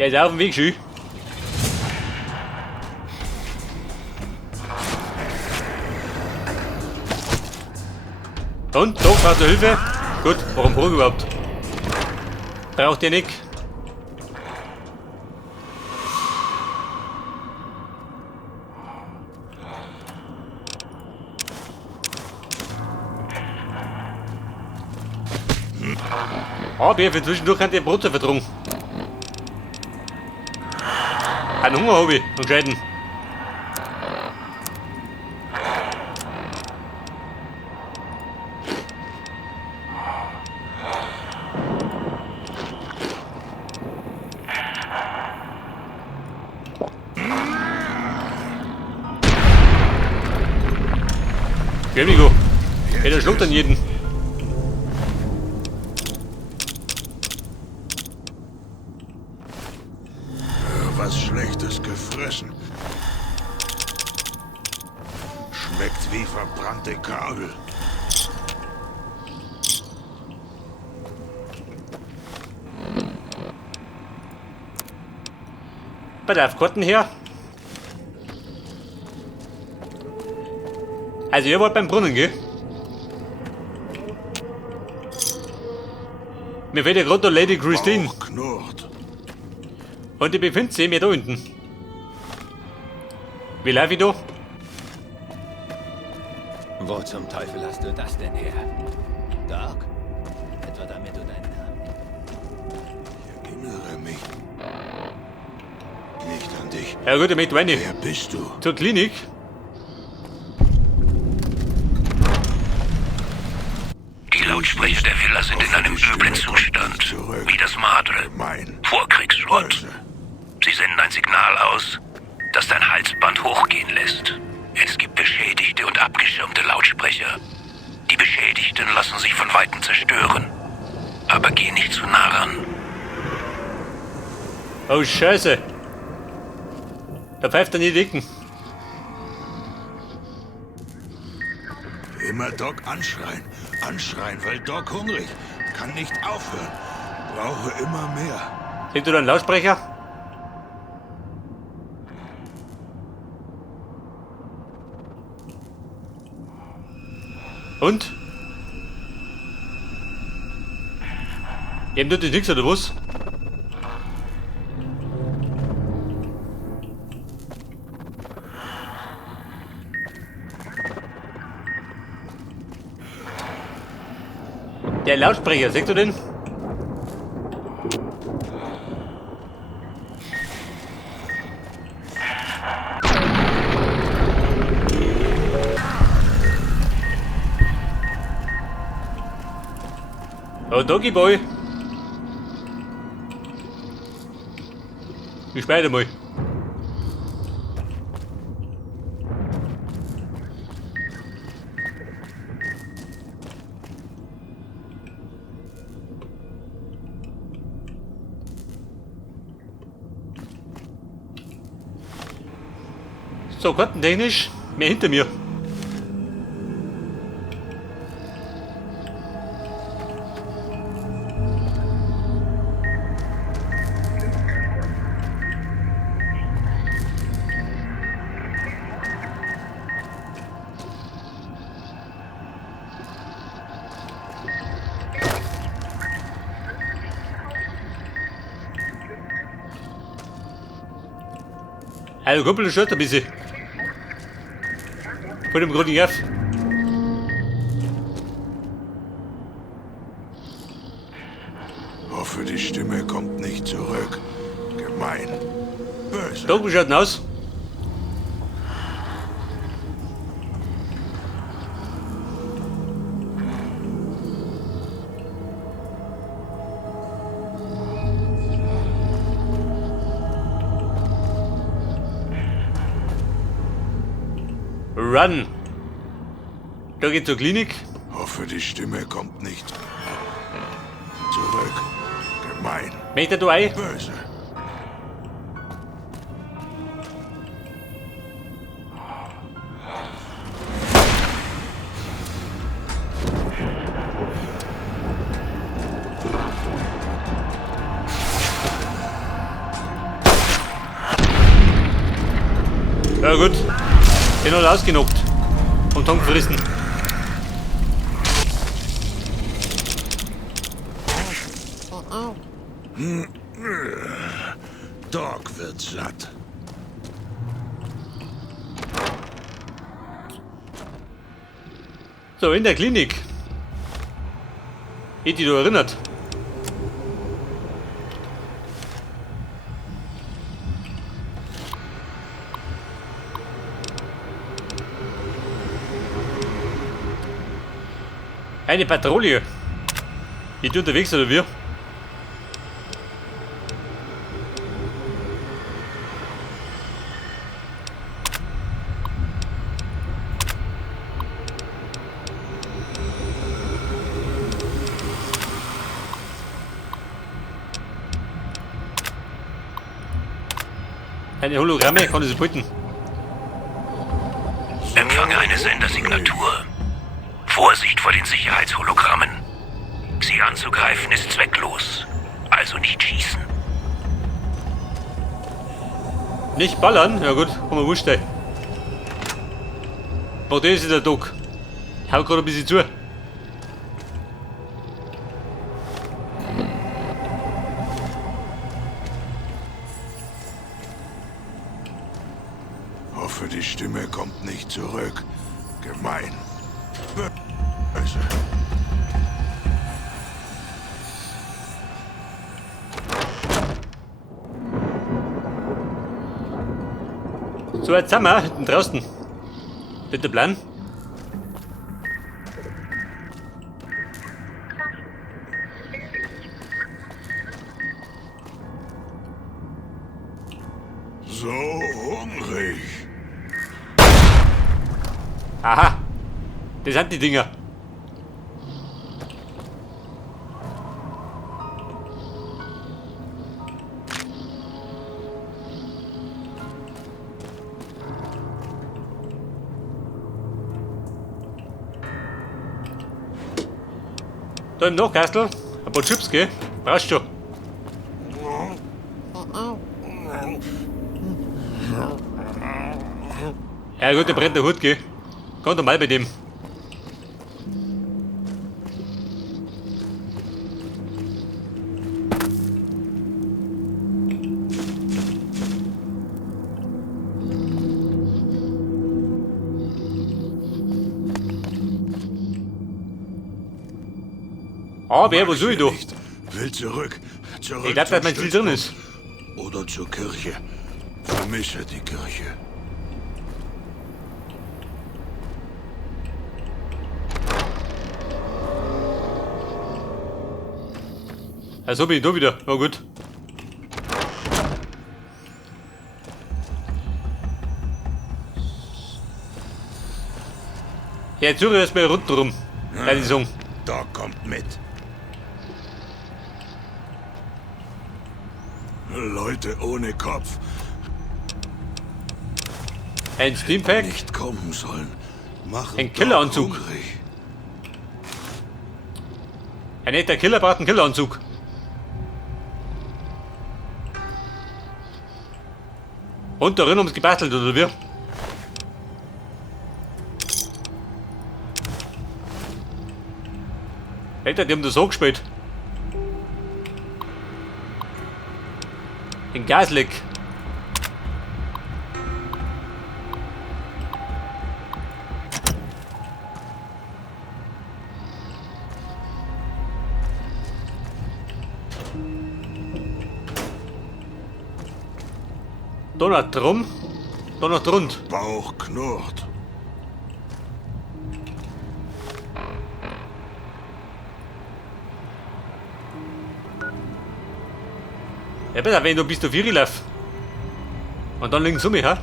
Ja, ist auf dem Weg, schön. Und, doch, braucht er Hilfe? Gut, warum brauche ich überhaupt? Braucht ihr nicht? Aber für zwischendurch kann der Brot vertrunken. Einen Hunger habe ich, einen gescheiten. Genehmigung. Jeder schluckt an jeden. Was Schlechtes gefressen. Schmeckt wie verbrannte Kabel. Bei der Karten her. Also ihr wollt beim Brunnen, gell? Mir fehlt ja gerade noch Lady Christine. Bauch knurrt. Und die befindet sich mir da unten. Wie laufe ich da? Wo zum Teufel hast du das denn her? Doc? Etwa damit du deinen Namen... Ich erinnere mich nicht an dich. Ja gut, ich möchte rein. Wer bist du? Zur Klinik. Die Lautsprecher der Villa sind in einem üblen Zustand, wie das Madre. Mein Vorkriegsschrott. Böse. Sie senden ein Signal aus, das dein Halsband hochgehen lässt. Es gibt beschädigte und abgeschirmte Lautsprecher. Die Beschädigten lassen sich von Weitem zerstören. Aber geh nicht zu nah ran. Oh Scheiße. Da pfeift er nie dicken. Immer Doc anschreien. Anschreien, weil Doc hungrig. Kann nicht aufhören. Brauche immer mehr. Siehst du da einen Lautsprecher? Und? Eben tut das nix, oder was? Der Lautsprecher, siehst du den? Oh, Doggy Boy. Ich später mal. So, kartentechnisch, mehr hinter mir. Also Kumpel schaut ein bisschen. Von dem Grund auf. Hoffe, die Stimme kommt nicht zurück. Gemein. Böse. Da, wie schaut denn aus? Run! Da geht's zur Klinik. Hoffe, die Stimme kommt nicht zurück. Gemein. Möchtest du ein? Böse. Ja gut. Den hat er ausgenockt. Und Tom gefressen. Doc wird satt. So, in der Klinik. Die du erinnert. Eine Patrouille. Die unterwegs oder wir? Eine Hologramme kann ich halten. Empfange eine Sendersignatur. Vorsicht vor den Sicherheitshologrammen. Sie anzugreifen ist zwecklos. Also nicht schießen. Nicht ballern? Ja gut, kann man wurscht sein. Aber das ist der Doc. Ich hau gerade ein bisschen zu. Hoffe, die Stimme kommt nicht zurück. Gemein. Böse. So, jetzt sind wir hinten draußen. Bitte Plan. So hungrig. Aha. Das sind die Dinger. Da im Nachkastel. Ein paar Chips, gell? Brauchst du. Ja gut, der brennt der Hut, gell? Kommt doch mal bei dem. Ah, wer, wo soll ich da? Nicht. Will zurück. Zurück. Ich glaube, dass mein zum Ziel drin ist. Oder zur Kirche. Vermisse die Kirche. Also bin ich da wieder. Na gut. Ja, jetzt suche ich erstmal rundherum. Ja, die Song. Da kommt mit. Leute ohne Kopf. Ein Steampack. Nicht kommen sollen. Machen Ein Killeranzug. Doc hungrig. Ein echter Killer braucht einen Killeranzug. Und darin ums gebastelt, oder wie? Alter, die haben das so gespielt. Ein Gasleck. Da noch drum, da noch rund. Bauch knurrt. Ja, bitte, wenn du bist auf Viri lauf. Und dann links um mich, ha?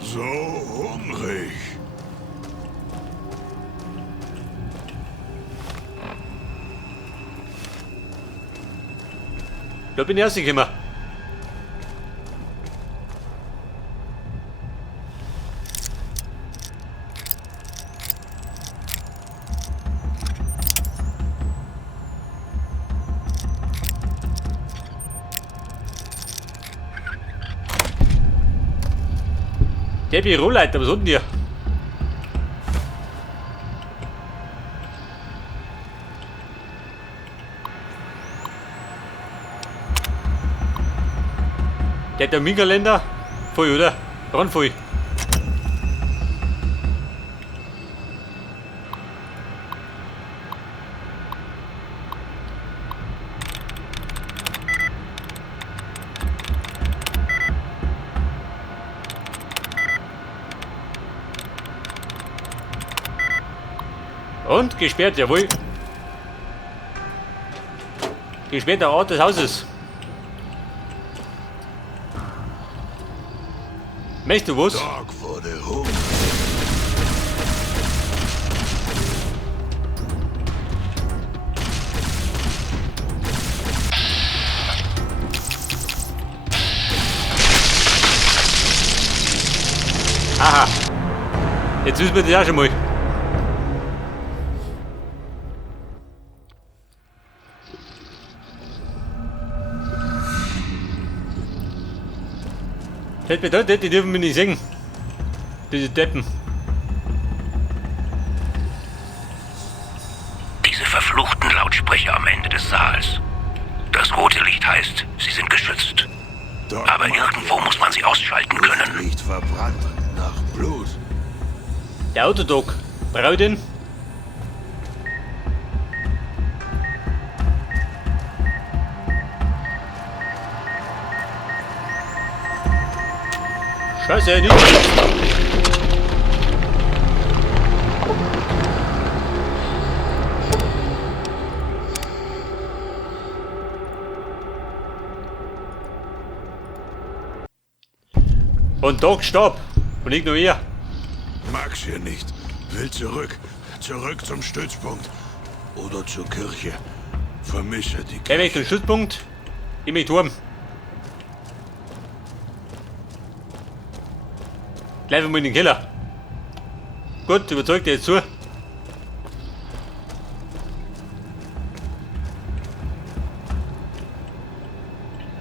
So hungrig. Da bin ich rausgekommen. Der Büroleiter, was hat denn der? Der Terminkalender? Voll, oder? Ran voll. Und? Gesperrt, jawohl. Gesperrter Ort des Hauses. Möchtest du was? Doc wurde hungrig. Aha. Jetzt wissen wir das auch schon mal. Das bedeutet, die dürfen wir nicht singen. Diese Deppen. Diese verfluchten Lautsprecher am Ende des Saals. Das rote Licht heißt, sie sind geschützt. Doc Aber mag irgendwo muss man sie ausschalten Luft können. riecht verbrannt nach Blut. Der Autodoc. Brauch den? Scheiße, nicht. Und Doc, stopp! Und ignorier. Mag's hier nicht. Will zurück. Zurück zum Stützpunkt. Oder zur Kirche. Vermisse die Geh weg Kirche. zum Stützpunkt. Ich mich turm. Gleich mal in den Keller. Gut, überzeugt dir jetzt zu.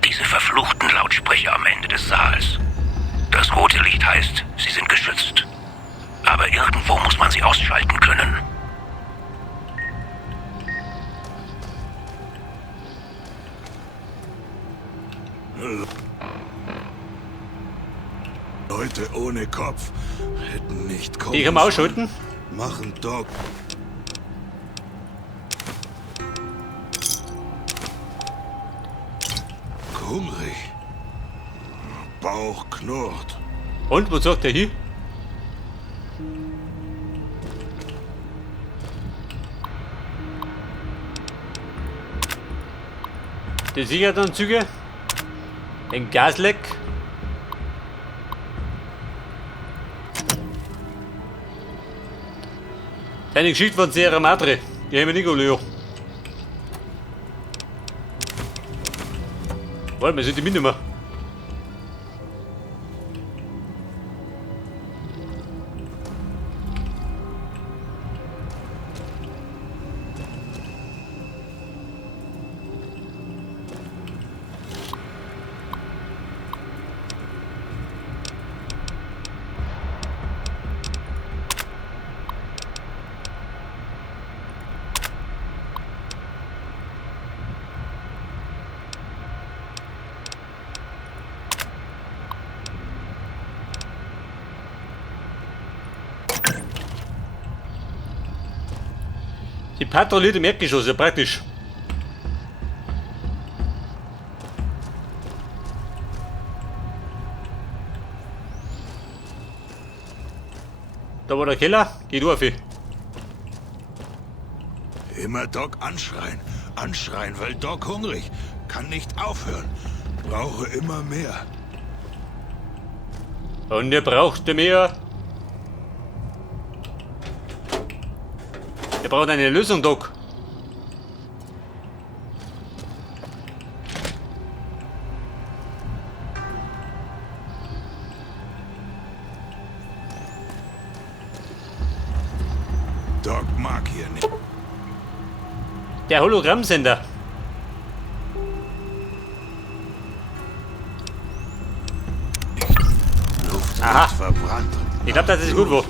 Diese verfluchten Lautsprecher am Ende des Saals. Das rote Licht heißt, sie sind geschützt. Aber irgendwo muss man sie ausschalten können. Leute ohne Kopf hätten nicht kommen Die kann man sollen. ausschalten. Machen Doc. Hungrig. Bauch knurrt. Und, wo sagt der hier? Die Sicherheitsanzüge. Ein Gasleck. Deine Geschichte von Sierra Madre. Die haben wir nicht gelöst. Warte, wir sind die Mitnummer. Die patrouilliert im Erdgeschoss, ja praktisch. Da war der Keller, geht auf. Immer Doc anschreien. Anschreien, weil Doc hungrig. Kann nicht aufhören. Brauche immer mehr. Und er brauchte mehr. Er braucht eine Lösung, Doc. Doc mag hier nicht. Der Hologrammsender. Luft Aha. Verbrannt. Ich glaube, das ist gut wo.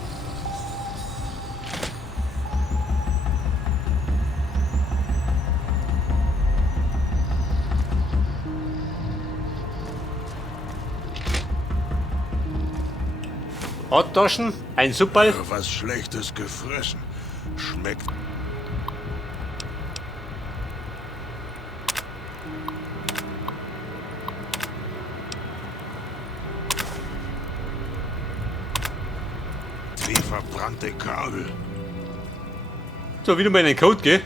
Hotdoschen, ein Suppal. Was Schlechtes gefressen. Schmeckt. Wie verbrannte Kabel. So, wieder mal in den Code, gell?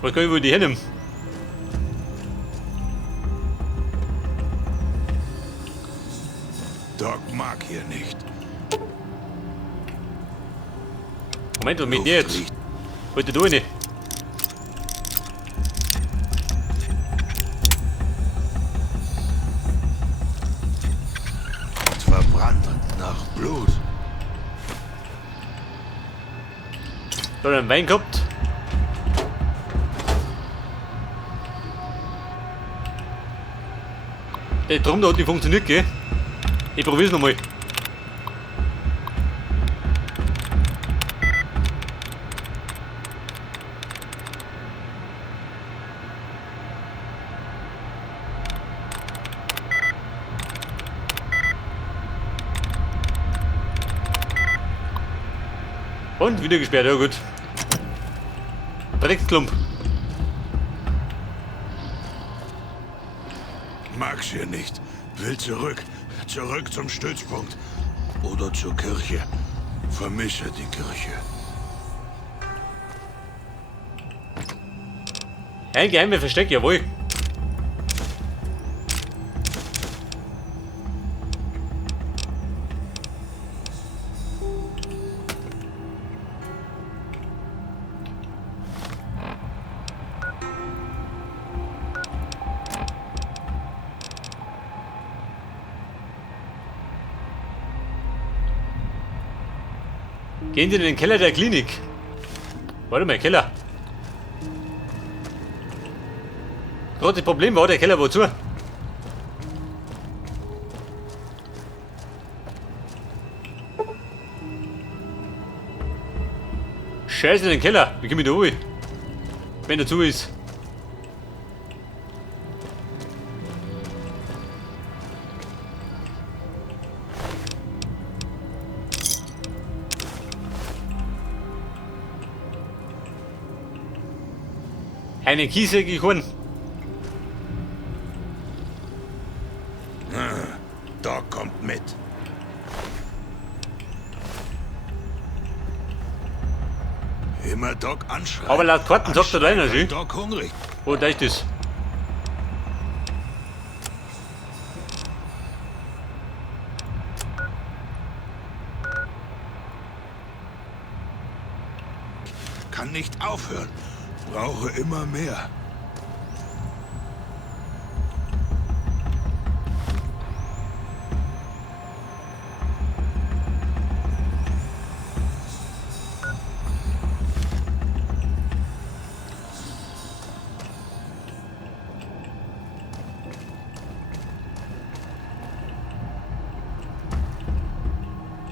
Was kann ich wohl die hernehmen? Doc mag hier nicht. Moment, und mit Luft dir jetzt. riecht. Wollte du nicht. Verbrannt nach Blut. Da hat er einen Wein gehabt. Der Drum da hat nicht funktioniert, gell? Ich probier's nochmal. Und wieder gesperrt, ja gut. Drecksklump. Mag's hier nicht. Will zurück. Zurück zum Stützpunkt. Oder zur Kirche. Vermisse die Kirche. Ein geheimes Versteck, jawohl. Gehen Sie in den Keller der Klinik. Warte mal, Keller. Großes Problem war der Keller wozu? Scheiße, in den Keller. Wie komme ich da hoch? Wenn er zu ist. Einen Kiesel geholt. Doc kommt mit. Immer Doc anschreien. Aber laut Karten sagt er da einer, Anschreien, sie. Doc hungrig. Oh, da ist das. Kann nicht aufhören. Brauche immer mehr.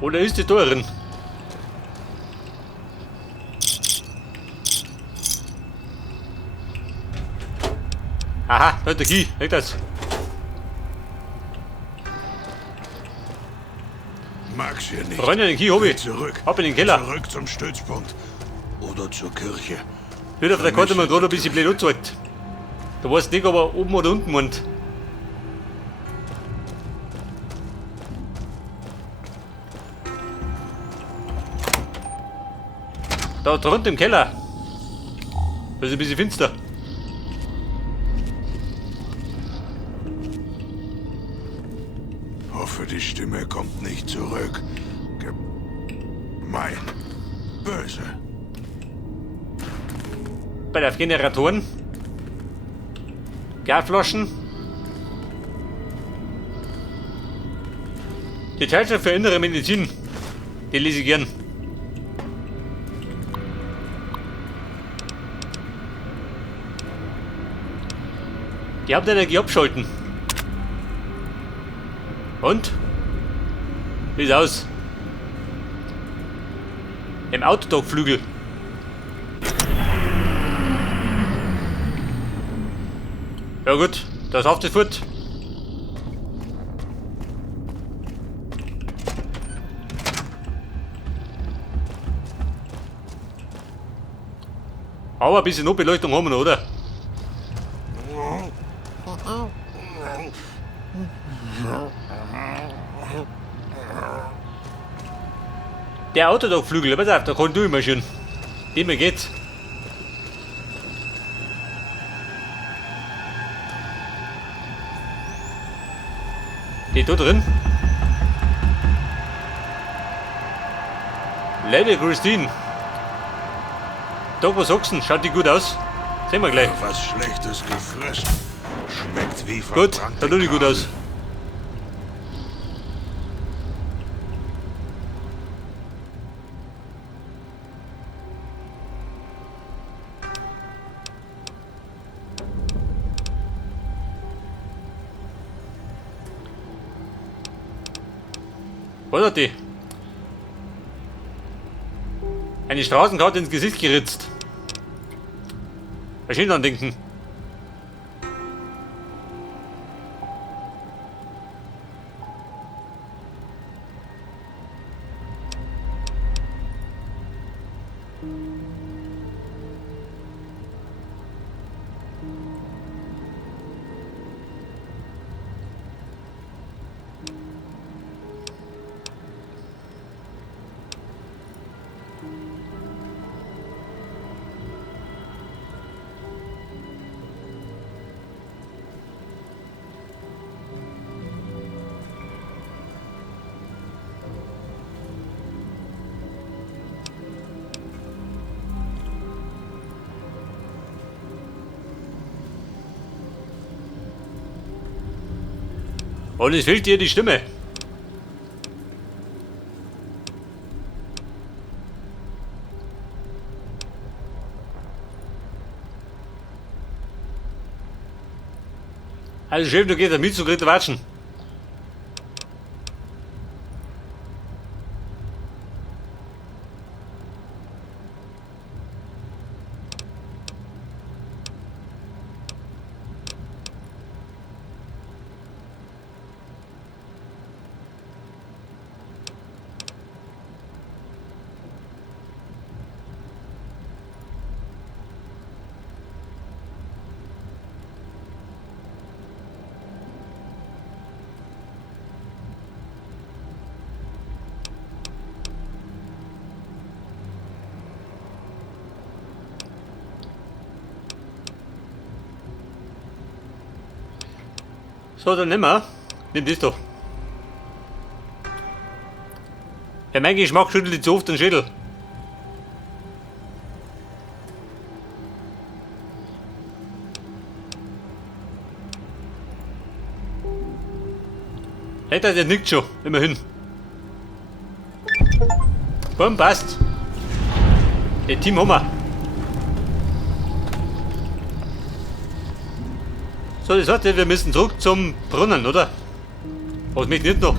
Oder ist die da drin? Aha, da ist der Key. Weg das. Mag's hier nicht. Freunde, den Key hab ich. Zurück. Ab in den Keller. Zurück zum Stützpunkt. Oder zur Kirche. Wird auf der Karte mal gerade ein bisschen blöd angezeigt. Da weißt nicht, ob er oben oder unten meint. Da drunten im Keller. Da ist ein bisschen finster. Hoffe, die Stimme kommt nicht zurück. Gemein. Böse. Bei der Generatoren. Gasflaschen. Die Zeitschrift für innere Medizin. Die lese ich gern. Die Hauptenergie abschalten. Und? Wie sieht's aus? Im Autodog-Flügel. Ja gut, das auf die Furt. Aber ein bisschen Notbeleuchtung haben wir noch, oder? Der Autodog-Flügel, pass auf, da kann du immer schon. Dem geht's. Die da drin. Lady Christine. Doch, was sagst du? Schaut die gut aus? Sehen wir gleich. Was Schlechtes gefressen. Schmeckt wie Gut, verbrannte dann tut die gut Kabel. aus. Was hat die? Eine Straßenkarte ins Gesicht geritzt. Was schön dran denken. Und es fehlt dir die Stimme. Also Chef, du gehst mit zu Grete watschen. So, dann nimm mal. Nimm das doch. Ja, mein Geschmack schüttelt jetzt so oft den Schädel. Hey, das nickt schon. Immerhin. Bumm, passt. Der Team haben wir. So, das heißt, wir müssen zurück zum Brunnen, oder? Was mich nicht noch?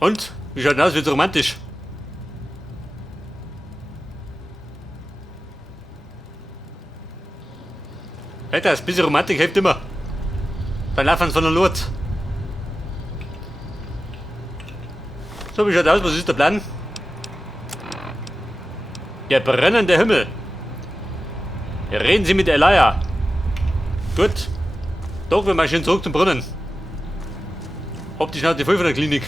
Und? Wie schaut denn aus? Wird's romantisch? Alter, ein bisschen Romantik hilft immer. Beim Laufen von der Lot. So, wie schaut aus? Was ist der Plan? Der brennende Himmel. Reden Sie mit Elia. Gut. Doc, wir marschieren zurück zum Brunnen. Hab die Schnauze voll von der Klinik.